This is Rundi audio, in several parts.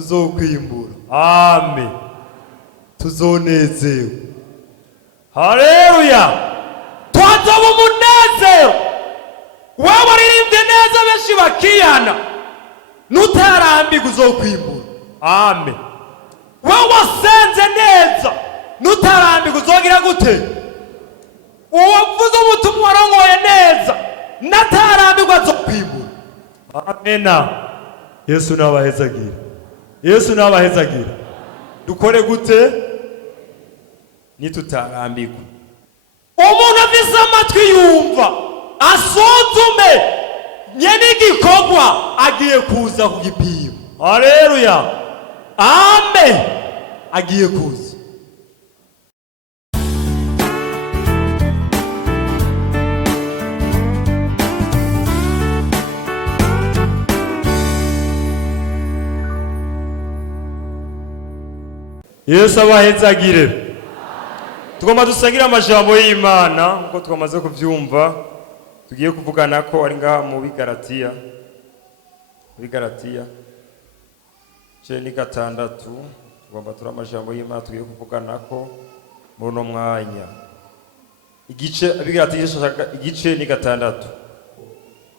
tuzokwimbura, amen, tuzonezewe. haleluya. Twazoba umunezero. Wewe waririmbye neza benshi bakiyana, Nutarambirwa uzokwimbura, amen. wewe wasenze neza nutarambirwa uzogira gute? Uwavuze ubutumwa warongoye neza natarambirwa azokwimbura, amena. Yesu nabahezagira, Yesu nabahezagira. Dukore gute nitutarambirwa? Umuntu afise amatwi yumva asuzume nyene igikorwa agiye kuza kugipima, Haleluya, amen, agiye kuza. Yesu abahezagire. Tugomba dusangira amajambo y'Imana nkuko twamaze kuvyumva. Tugiye kuvugana ko ari ngaha mu Bigalatiya. Bigalatiya ni 6. Tugomba tura amajambo y'Imana tugiye kuvugana ko muri no mwanya. Igice Bigalatiya igice ni 6.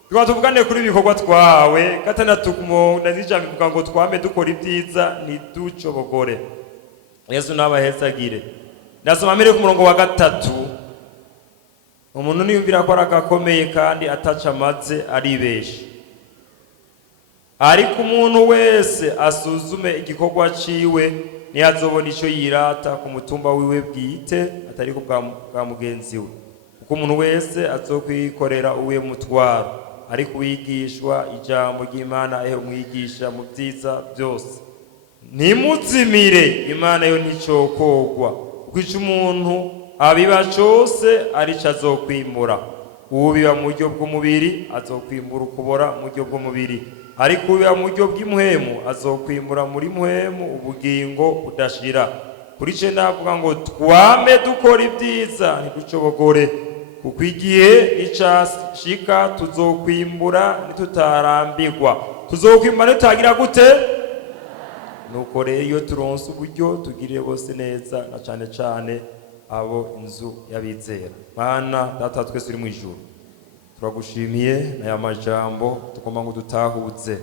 Tugomba tuvugane kuri ibikorwa twawe. 6 kumo nazijambo bivuga ngo twame dukora ibyiza ntiducobogore. Yesu nabahezagire. Ndasoma mbere ku murongo wa 3. Umuntu niyumvira ko aragakomeye kandi ataca amaze aribesha. Ariko umuntu wese asuzume igikorwa ciwe ntiyazobona ico yirata ku mutumba wiwe bwite atari ko bwa mugenzi we. Kuko umuntu wese azokwikorera uwe mutwaro, ariko wigishwa ijambo ry'Imana ahe umwigisha mu byiza byose. Nimuzimire, Imana yo nticokogwa. Kwica umuntu abiba cyose arico azokwimbura. Ubiba mu buryo bw'umubiri azokwimbura ukubora mu buryo bw'umubiri, ariko ubiba mu buryo bw'impwemu azokwimbura muri mpwemu ubugingo budashira. Kuri ce navuga ngo twame dukora ibyiza ntiducobogore, kuko igihe icashika tuzokwimbura nitutarambirwa. Tuzokwimbura nitagira gute? Nuko rero iyo turonse uburyo tugiriye bose neza, na cane cane abo inzu y'abizera. Mana data twese uri mu ijuru, turagushimiye n'aya majambo tugomba ngo dutahuze.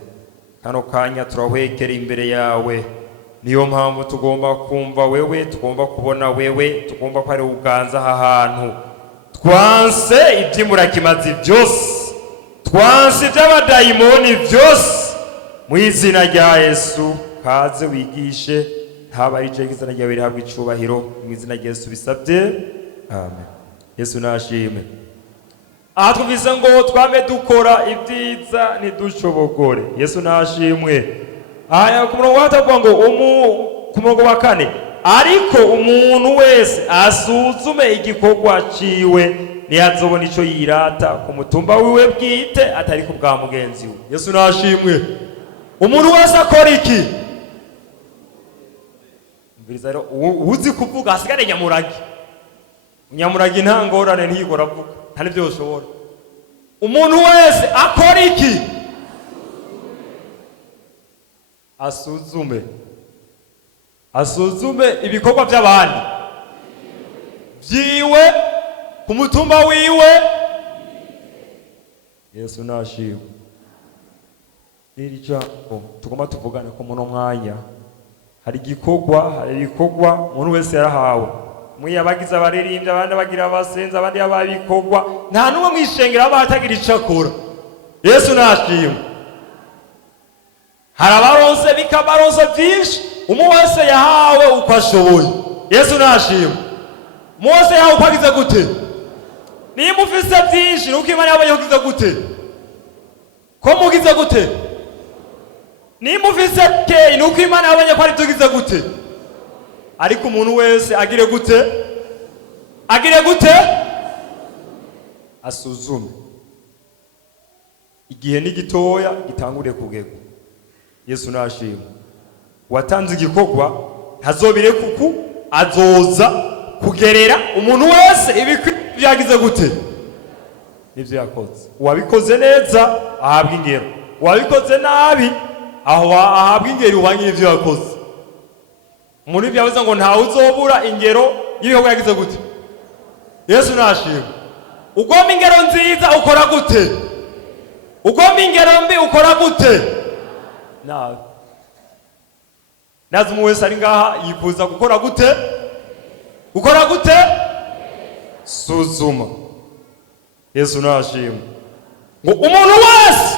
Kano kanya turahwekera imbere yawe, niyo mpamvu tugomba kumva wewe, tugomba kubona wewe, tugomba ko ari uganza aha hantu. Twanse iby'imurakimazi byose, twanse iby'abadayimoni byose, mu izina rya Yesu. Kaze wigishe, haba ari je izina ryawe rihabwa icubahiro, mu izina rya Yesu bisabye, amen. Yesu nashime. Aha twumvise ngo twame dukora ibyiza ntiducobogore. Yesu nashimwe. Aya ku murongo wa 3 ngo ku murongo wa 4, ariko umuntu wese asuzume igikorwa ciwe ntiyazobona ico yirata ku mutumba wiwe bwite atari ku bwa mugenzi we. Yesu nashimwe. Umuntu wese akora iki? Mbizaro uzi kuvuga asigare nyamuragi. Nyamuragi nta ngorane ntiyigora avuga, nta nivyo ushobora. Umuntu wese akora iki? Asuzume. Asuzume ibikorwa by'abandi byiwe ku mutumba wiwe. Yesu nashimwe. Niri jambo tugomba tuvugane ko muno mwanya hari ibikorwa umuntu wese yarahawe. Muyabagiza abaririmbye, abandi bagira abasenza, abandi ababikorwa, nta numwe mwishengera abatagira icakora. Yesu nashimwe. Hari abaronse bikabaronse byinshi, umuntu wese yahawe uko ashoboye. Yesu nashimwe. Mose yahawe uko agize gute? Niba ufise byinshi nuko Imana yabaye ugize gute? Ko mugize gute? Niba ufise keye nuko Imana yabaye ko ari tugize gute? Ariko umuntu wese agire gute? Agire gute? Asuzume. Igihe ni gitoya gitangure kugego. Yesu nashimwe. Watanze igikorwa ntazobire kuku azoza kugerera umuntu wese ibyagize gute? Nivyo yakoze. Wabikoze neza ahabwa ingero, wabikoze nabi aho ahabwa ingero ubanye n'ivyo yakoze. Muri byavuze ngo ntawe uzobura ingero y'ibikorwa yagize gute. Yesu nashimwe. Ugomba ingero nziza ukora gute? Ugomba ingero mbi ukora gute? Nawe nazi wese ari ngaha yifuza gukora gute? Gukora gute? Suzuma. Yesu nashimwe. Ngo umuntu wese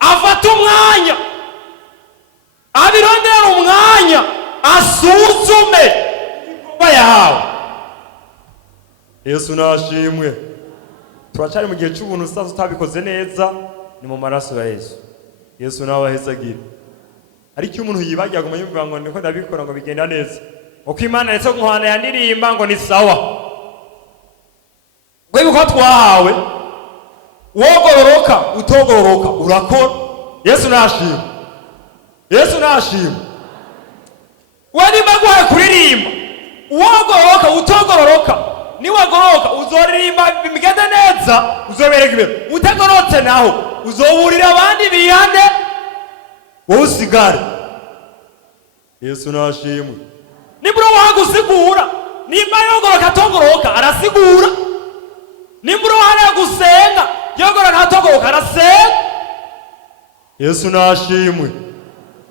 afata umwanya, abirondera umwanya, asuzume igikorwa yahawe. Yesu nashimwe. Turacari mu gihe cy'ubuntu sasa utabikoze neza ni mu maraso ya Yesu. Yesu nawe ahezagire. Ariko umuntu yibagiye aguma yumva ngo niko ndabikora ngo bigenda neza. Uko Imana ndetse nkuhana yandirimba ngo ni sawa. Wewe ko twahawe wogororoka utogororoka urakora. Yesu nashimwe. Yesu nashimwe. Wani bagwaye kuririmba wogororoka utogororoka niwagoroka uzoririmba bimigenda neza uzobereka ibintu utagorotse naho uzoburira abandi bihane wowe usigare. Yesu nashimwe. Nimbura wagusigura nimba yogoroka atogoroka arasigura, nimbura wahana gusenga yogoroka atogoroka arasenga. Yesu nashimwe.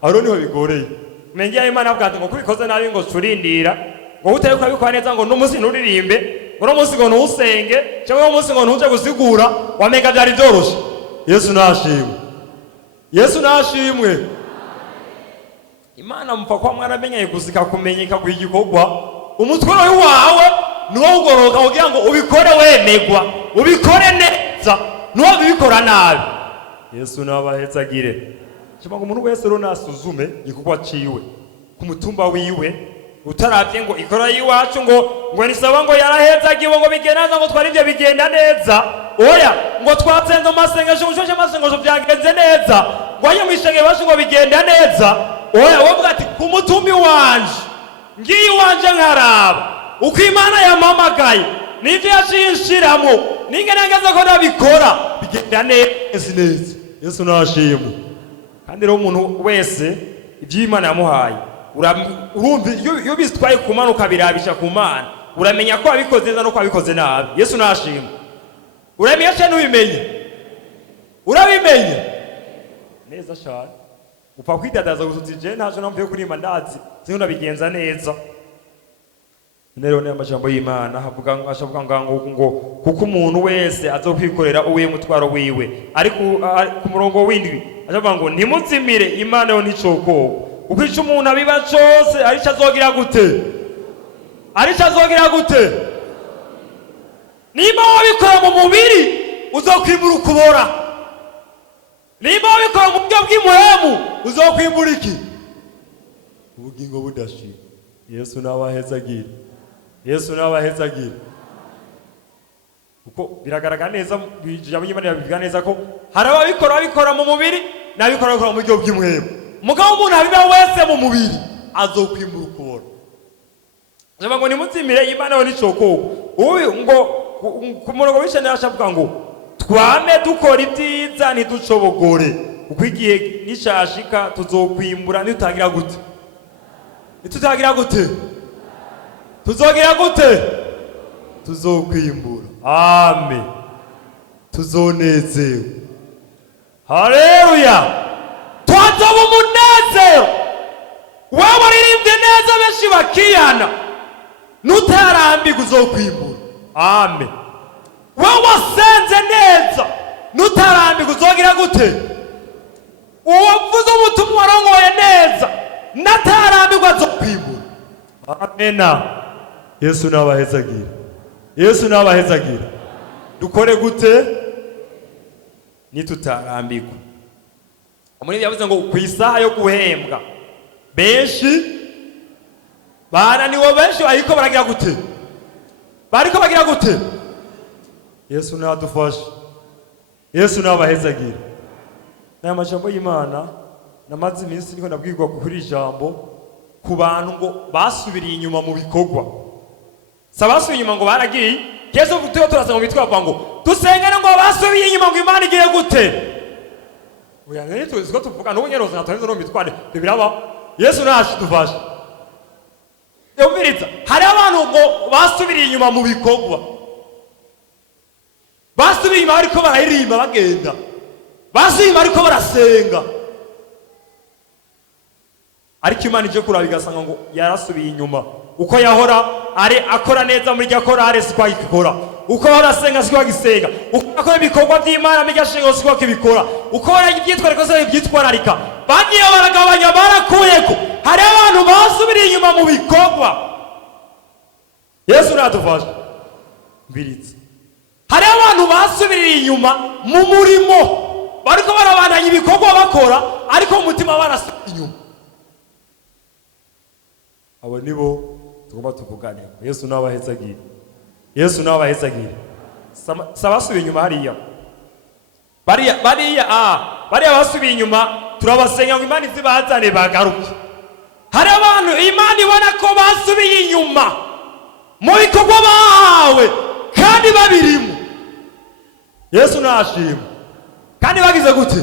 Aro niho bigoreye. Mengiye Imana avuga ngo kubikoze nabi ngo turindira ngo uteye kwabikwa neza ngo n'umunsi nuririmbe ngo n'umunsi ngo ntusenge cyangwa n'umunsi ngo ntuje gusigura wamenga byari byoroshe. Yesu nashimwe. Yesu nashimwe. Imana mupfa kwa mwaramenye gusika kumenyeka kw'igikorwa umutwe wawe nuwo ugoroka ugira ngo ubikore wemegwa ubikore neza nuwo bibikora nabi. Yesu nabahezagire. Cyangwa umuntu wese rero nasuzume igikorwa ciwe ku mutumba wiwe utaravye ngo ikora yiwacu ngo nisaba ngo yarahezagiwe ngo bigenaza ngo twari ibyo bigenda neza. Oya ngo twatsenze amasengesho ushoshe amasengesho byagenze neza ngo ayo mwishenge bacu ngo bigenda neza. Oya wovuga ati ku mutumbi wanje ngiye wanje nkaraba uko Imana yamamagaye nivyo yashinshiramo ningenageza ko nabikora bigenda neza. Yesu nashimwe. Kandi rero umuntu wese ibyo Imana yamuhaye urumva iyo bitwaye kumanuka birabisha ku Mana uramenya ko abikoze neza no ko abikoze nabi. Yesu nashimwe. Uramenya cyane ubimenye. Urabimenye neza cyane. Upfa kwidadaza gusutije ntaje namvuye kuri mandazi sinuna bigenza neza. Nero ne amajambo y'Imana havuga ngo kuko umuntu wese azokwikorera uwe mutwaro wiwe. Ariko ku murongo w'indwi avuga ngo ntimuzimire Imana yo nicoko. Uko ico umuntu abiba cyose arico azogira gute? Arico azogira gute? Niba wabikora mu mubiri uzokwimura ukubora. Niba wabikora mu buryo bw'imuhemu uzokwimura iki? Ubugingo budashira. Yesu nabahezagire. Yesu nabahezagire. Uko biragaragara neza bijambo y'Imana bivuga neza ko hari ababikora mu mubiri n'abikora mu buryo bw'imuhemu. Mugabo umuntu abiba wese mu mubiri azokwimura ukubora. Jaba ngo nimuzimire Imana yo nicoko. Uyu ngo ku murongo w'ishene yashavuga ngo twame dukora ibyiza ntiducobogore kuko igihe nishashika tuzokwimbura nitutagira gute? Nitutagira gute? Tuzogira gute? Tuzokwimbura. Amen. Tuzonezewe. Haleluya. Twazoba umunezero. Wewe uririmbye neza benshi bakiyana. Nutarambirwa uzokwimbura. Amen. Wewe wasenze neza. Nutarambirwa uzogira gute? Uwavuze ubutumwa warongoye neza. Natarambirwa azokwimbura. Amena. Yesu nabahezagire. Yesu nabahezagire. Dukore gute? Nitutarambirwa. Muri yavuze ngo ku isaha yo guhembwa benshi niwo benshi ariko baragira gute? Bariko bagira gute? Yesu nadufashe. Yesu nabahezagire. N'aya majambo y'Imana namaze iminsi niko nabwirwa kuri ijambo ku bantu ngo basubiriye inyuma mu bikorwa. Sabasubiye inyuma ngo baragiye Yesu vutuyo turasanga mu bitwa ngo dusengane ngo basubiye inyuma ngo Imana igiye gute? oya nene tuzi ko tuvuga n'ubu nyene uzana turenze no mitwane biraba Yesu nashidufasha yumviriza hari abantu ngo basubiriye inyuma mu bikorwa basubiye inyuma ariko barayirimba bagenda basubiye inyuma ariko barasenga ariko Imana ije kuraba igasanga ngo yarasubiye inyuma uko yahora ari akora neza muri ryakorare siko agikora uko ahora asenga siko agisenga uko akora ibikorwa by'Imana muri ryashingo siko akibikora uko ahora ibyitwariko se ibyitwararika bagiye baragabanya barakuyeko hari abantu basubiriye inyuma mu bikorwa Yesu natufasha mbiritse hari abantu basubiriye inyuma mu murimo bariko barabandanya ibikorwa bakora ariko umutima barasubiye inyuma abo nibo tugomba tuvuganira Yesu nabahezagire Yesu nabahezagire sabasubiye inyuma hariya bariya basubiye inyuma turabasenga ngo Imana izibazane bagaruke hari abantu Imana ibona ko basubiye inyuma mu bikorwa bahawe kandi babirimo Yesu nashima kandi bagize gute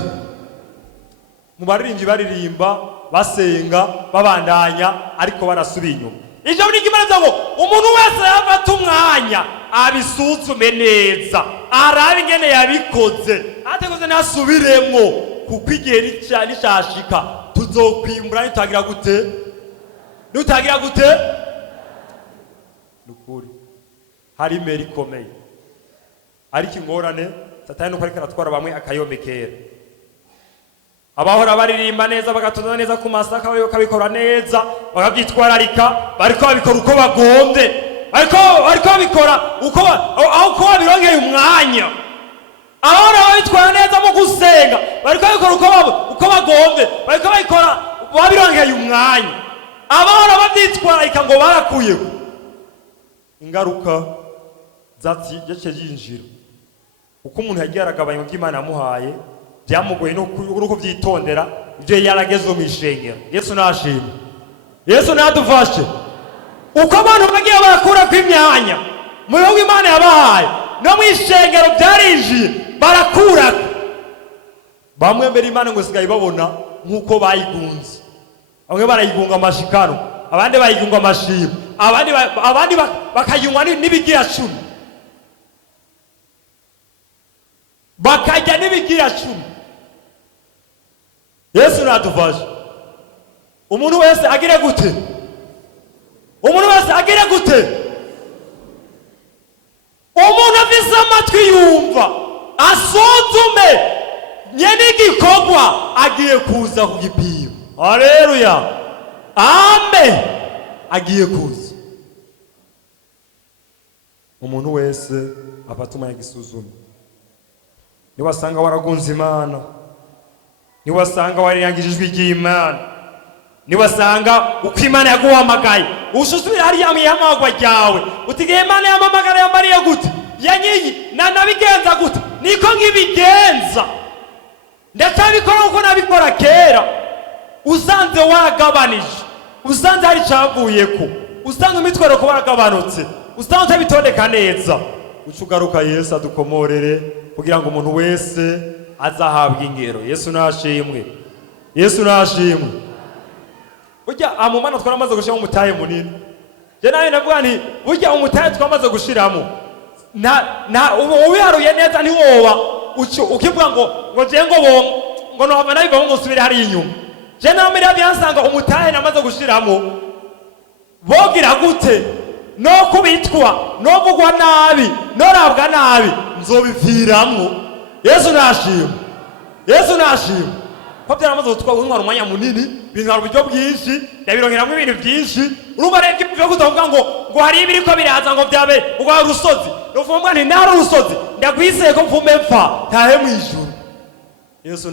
mu baririmbyi baririmba basenga babandanya ariko barasubiye inyuma ijambo ry'Imana ngo umuntu wese yafata umwanya abisuzume neza arabe ingene yabikoze atekoze nasubiremwo kuko igihe nishashika tuzokwimbura nutagira gute nukuri hari imeri ikomeye ariko ingorane Satani nuko ariko aratwara bamwe akayomekera abahora baririmba neza bagatoza neza ku masaka bakabikora neza bakabyitwararika bariko babikora uko bagombye bariko babikora uko babirongeye umwanya abahora babitwara neza mu gusenga bariko babikora uko bagombye bariko babikora babirongeye umwanya abahora babyitwararika ngo barakuyeho ingaruka zaciye yinjira uko umuntu yagiye aragabanya iby'Imana yamuhaye byamugoye no kuvyitondera ibyo yarageze mu ishengero Yesu nashimye Yesu nadufashe uko abantu bagiye barakura kw'imyanya mu bihugu Imana yabahaye no mu ishengero byarinjiye barakura bamwe mbere Imana ngo sigaye babona nk'uko bayigunze bamwe barayigunga amashikano abandi bayigunga amashimo abandi bakayungwa n'ibigira cumi bakajya n'ibigira cumi Yesu nadufashe umuntu wese agire gute umuntu afise amatwi yumva asuzume nyene igikorwa agiye kuza kugipima haleluya amen agiye kuza umuntu wese afata umwanya gisuzuma niwasanga waragunze Imana niwasanga wariyangije ijwi ry'Imana niwasanga uko Imana yaguhamagaye ushusubira hariya mw'ihamagwa ryawe utigiye Imana yamamagara yambariye gute yanyiyi nabigenza gute niko nkibigenza ndacyabikora uko nabikora kera usanze waragabanije usanze hari cyavuyeko usanze imitwaro ko waragabanutse usanze utabitondeka neza ucugaruka Yesu adukomorere kugira ngo umuntu wese azahabwa ingero Yesu nashimwe burya amumana twaramaze gushiramo umutahe munini je nawe navuga nti burya umutahe twamaze gushiramo ubiharuye neza ntiwoba ukivuga ngo je ngo nohava nabivamo ngo nsubire hariya inyuma je nawe mbere byansanga umutahe namaze gushiramo bogira gute no kubitwa no kugwa nabi no rabwa nabi nzobiviramwo Yesu nashimwe ko byaramaze gutwara umwanya umwanya munini bintwara uburyo bwinshi yabirongeramo ibintu byinshi urumva rero ibyo kudavuga ngo hari ibiri ko biraza ngo byabe ugwa rusozi uvuga nti nari urusozi ndagwiseye ko mvume mpfa tahe mu ijuru Yesu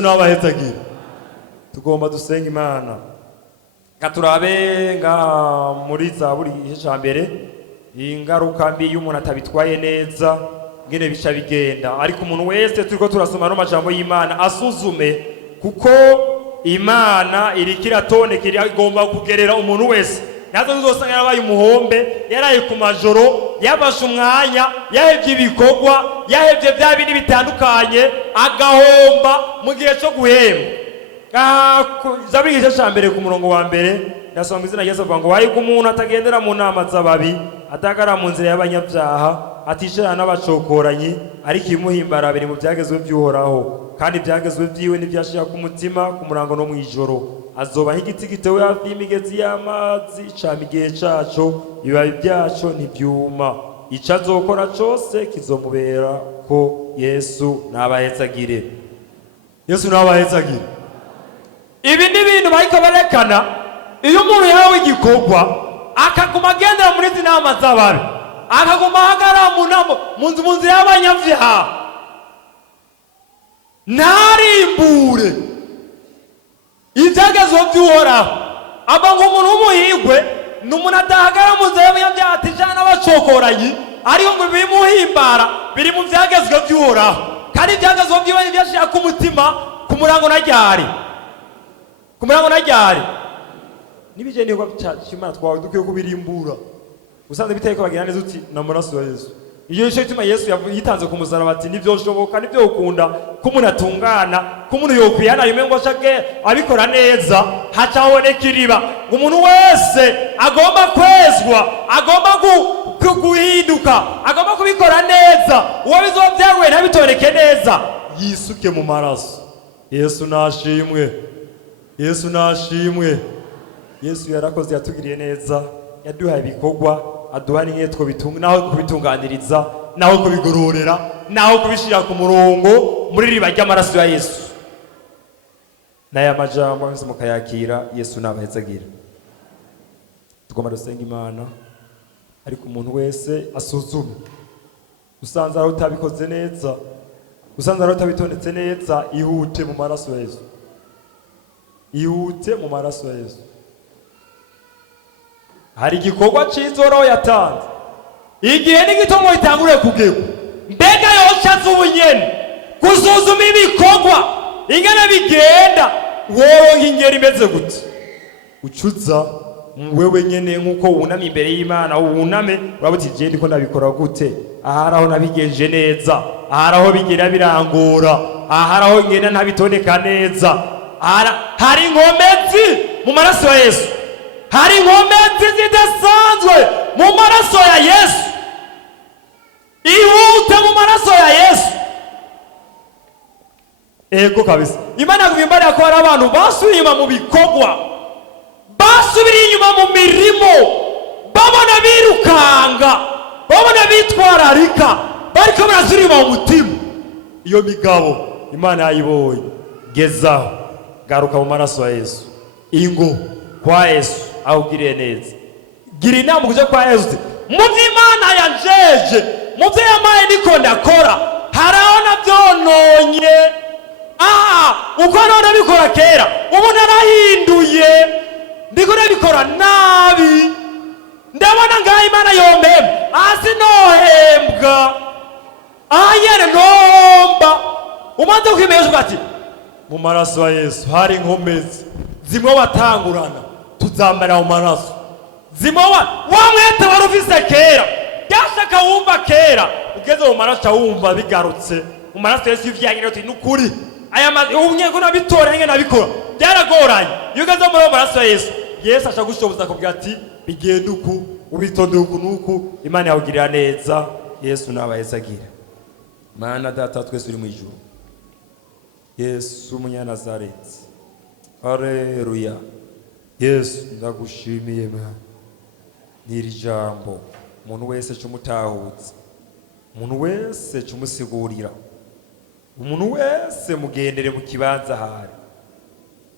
nabahezagire tugomba dusenga Imana katurabe nga muri Zaburi ya mbere ingaruka mbi y'umuntu atabitwaye neza ngene bica bigenda ariko umuntu wese turiko turasoma no majambo y'Imana asuzume kuko Imana irikira tone kiri igomba kugerera umuntu wese nazo uzosanga yarabaye umuhombe, yaraye ku majoro, yabashe umwanya, yahevye ibikorwa, yahevye bya bindi bitandukanye, agahomba mu gihe cyo guhemba. Zaburi igice cya mbere ku murongo wa mbere yasoma izina rya Yesu avuga ngo wahirwa umuntu atagendera mu nama z'ababi, atagara mu nzira y'abanyabyaha, aticarana n'abacokoranyi, ariko ibimuhimbara biri mu byagezwe by'Uhoraho, kandi ibyagezwe byiwe n'ibyashira ku mutima ku murango no mu ijoro. Azoba nk'igiti gitewe hafi y'imigezi y'amazi, cama igihe caco, ibibabi byaco ntibyuma. Ico azokora cose kizomubera ko. Yesu nabahezagire. Yesu nabahezagire. Ibi ni ibintu bariko barekana iyo umuntu yahawe igikorwa akaguma agendera muri izi nama z'ababi, akaguma ahagarara mu nzira y'abanyabyaha, ntarimbure ibyagezwe by'Uhoraho. Aba ngo umuntu w'umuhigwe ni umuntu atahagarara mu nzira y'abanyabyaha, atijana n'abacokoranyi, ariko ngo bimuhimbara biri mu byagezwe by'Uhoraho, kandi ibyagezwe by'iwe n'ibyashira ku mutima ku murango na ryari, ku murango na ryari. Nibije niho cy'Imana twawe dukwiye kubirimbura. Usanze biteko bagira neza uti n'amaraso ya Yesu. Iyo cyo cyuma Yesu yitanze ku musaraba ati nivyo shoboka, nivyo ukunda ko umuntu atungana, ko umuntu yokwihana rimwe ngo ashake abikora neza, hacaboneka iriba. Umuntu wese agomba kwezwa, agomba guhinduka, agomba kubikora neza. Uwo bizovyawe ntabitoreke neza, yisuke mu maraso. Yesu nashimwe. Yesu nashimwe. Yesu yarakoze, yatugiriye neza, yaduhaye ibikorwa, aduha n'ingetwe bitunga, naho kubitunganiriza, naho kubigororera, naho kubishira ku murongo muri riba ry'amaraso ya Yesu. Naya majambo mwese mukayakira. Yesu nabahezagire. Tugomba dusenga Imana, ariko umuntu wese asuzume. Usanze aho utabikoze neza, usanze aho utabitondetse neza, ihute mu maraso ya Yesu. Ihute mu maraso ya Yesu. Hari igikorwa cy'izoro yatanze, igihe n'igitomo itangure kugegwa, mbega yocaza ubunyene gusuzuma ibikorwa ingana bigenda, wowe nk'ingeri imeze gute ucuza wewe nyene nk'uko wunamye imbere y'Imana, wuname urabuti je ndiko ndabikora gute, aharaho nabigenje neza, aharaho bigera birangora, aharaho ngenda ntabitondeka neza. Hari inkomezi mu maraso ya Yesu, hari inkomezi zidasanzwe mu maraso ya Yesu. Ihute mu maraso ya Yesu. Ego kabisa. Imana kubimbara ko hari abantu basubiye inyuma mu bikorwa, basubiriye inyuma mu mirimo, babona birukanga, babona bitwararika, bariko barazurima mu mutima. Iyo migabo Imana yayibonye, gezaho garuka mu maraso ya Yesu. Ingo kwa Yesu awugiriye neza. Gira inama kuje kwa Yesu. Mu by'Imana yanjeje, mu byo yamaye ndiko ndakora, haraho nabyononye. Uko none bikora kera, ubu narahinduye, ndiko ndabikora nabi. Ndabona ngaho Imana yompemba, nohembwa, yene nomba. Umanze kwimeza ati mu maraso ya Yesu hari inkomezi zimwe batangurana, tuzambara mu maraso. Zimwe wamwete warufise kera, byashaka wumva kera, ugeze mu maraso wumva bigarutse. Mu maraso Yesu ivyanye ati nukuri aya unyego nabitora ngene nabikora byaragoranye. Iyo ugeze mu maraso ya Yesu, Yesu ashagushoboza kubwira ati bigenda uku, ubitonde uku nuku, Imana yawugirira neza. Yesu nabahezagire. Mana data twese uri mu ijuru, Yesu Munyanazareti, haleluya. Yesu ndagushimiye Mana, niri jambo umuntu wese cyumutahutse, umuntu wese cyumusigurira, umuntu wese mugendere mu kibanza hari,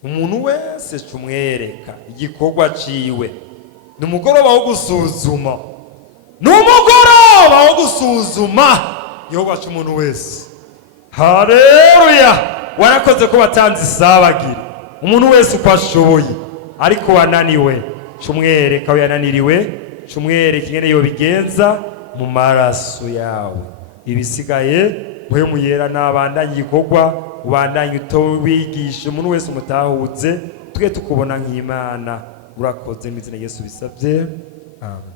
umuntu wese cyumwereka igikorwa ciwe. Numugoroba wo gusuzuma, numugoroba wo gusuzuma Yehova cy'umuntu wese. Haleluya. Warakoze ko batanze isabagira umuntu wese uko ashoboye, ariko wananiwe cyumwereka, yananiriwe cyumwereka ingene yo bigenza mu maraso yawe. Ibisigaye mwe muyera nabandanye igikorwa, ubandanye utowigisha umuntu wese umutahutse, twe tukubona nk'Imana. urakoze mu izina Yesu bisabye. Amen.